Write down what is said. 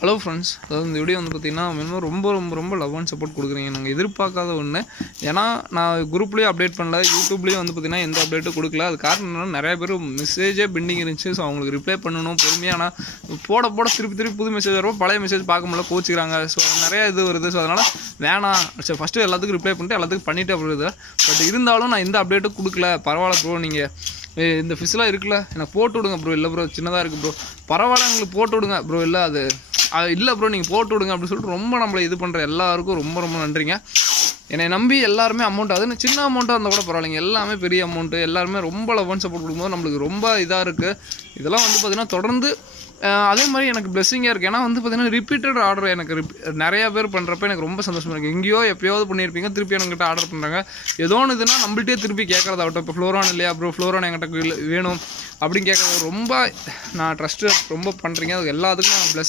Hello friends, அதாவது இந்த video வந்து பார்த்திங்கன்னா மினிமம் ரொம்ப லவ் அண்ட் சப்போர்ட் கொடுக்குறீங்க. நாங்கள் எதிர்பார்க்காத ஒன்று. ஏன்னா நான் குரூப்லேயும் அப்டேட் பண்ணல, யூடியூப்லேயும் வந்து பார்த்திங்கன்னா எந்த அப்டேட்டும் கொடுக்கல. அது காரணம் என்னன்னா, நிறைய பேர் மெசேஜே பெண்டிங் இருந்துச்சு. ஸோ அவங்களுக்கு ரிப்ளை பண்ணணும் பொறுமையாக. ஆனால் போட திருப்பி புது மெசேஜ் வரப்போ பழைய மெசேஜ் பார்க்க முடியல, கோச்சிக்கிறாங்க. ஸோ நிறையா இது வருது. ஸோ அதனால் வேணாம், சரி ஃபஸ்ட்டு எல்லாத்துக்கும் ரிப்ளை பண்ணிட்டு எல்லாத்துக்கும் பண்ணிவிட்டு அப்படி இருக்குது. பட் இருந்தாலும் நான் எந்த அப்டேட்டும் கொடுக்கல. பரவாயில்ல ப்ரோ, நீங்கள் இந்த ஃபிஷ்லாம் இருக்குல்ல எனக்கு போட்டு விடுங்க ப்ரோ. இல்லை ப்ரோ, சின்னதாக இருக்குது ப்ரோ, பரவாயில்ல எங்களுக்கு போட்டு விடுங்க ப்ரோ. இல்லை அது இல்லை ப்ரோ, நீங்கள் போட்டு விடுங்க அப்படின்னு சொல்லிட்டு ரொம்ப நம்மளை இது பண்ணுற எல்லாருக்கும் ரொம்ப நன்றிங்க. என்னை நம்பி எல்லாருமே அமௌண்ட், அது சின்ன அமௌண்ட்டாக இருந்தால் கூட பரவாயில்லைங்க, எல்லாமே பெரிய அமௌண்ட்டு, எல்லாருமே ரொம்ப லவ் அண்ட் சப்போர்ட் கொடுக்கும்போது நம்மளுக்கு ரொம்ப இதாக இருக்குது. இதெல்லாம் வந்து பார்த்திங்கன்னா தொடர்ந்து அதே மாதிரி எனக்கு பிளெஸிங்காக இருக்குது. ஏன்னா வந்து பார்த்திங்கன்னா ரிப்பீட்டட் ஆர்டர் எனக்கு நிறையா பேர் பண்ணுறப்ப எனக்கு ரொம்ப சந்தோஷமாக இருக்குது. எங்கேயோ எப்போயாவது பண்ணியிருப்பீங்க, திருப்பி என்கிட்ட ஆர்டர் பண்ணுறாங்க. ஏதோ ஒன்று இதுனா நம்மள்ட்டே திருப்பி கேட்குறதாகட்டும். இப்போ ஃப்ளோரான் இல்லையா ப்ரோ, ஃப்ளோரான் என்கிட்ட வேணும் அப்படின்னு கேட்குறது ரொம்ப நான் ட்ரஸ்ட்டு ரொம்ப பண்ணுறீங்க. அது எல்லாத்துக்கும் நான்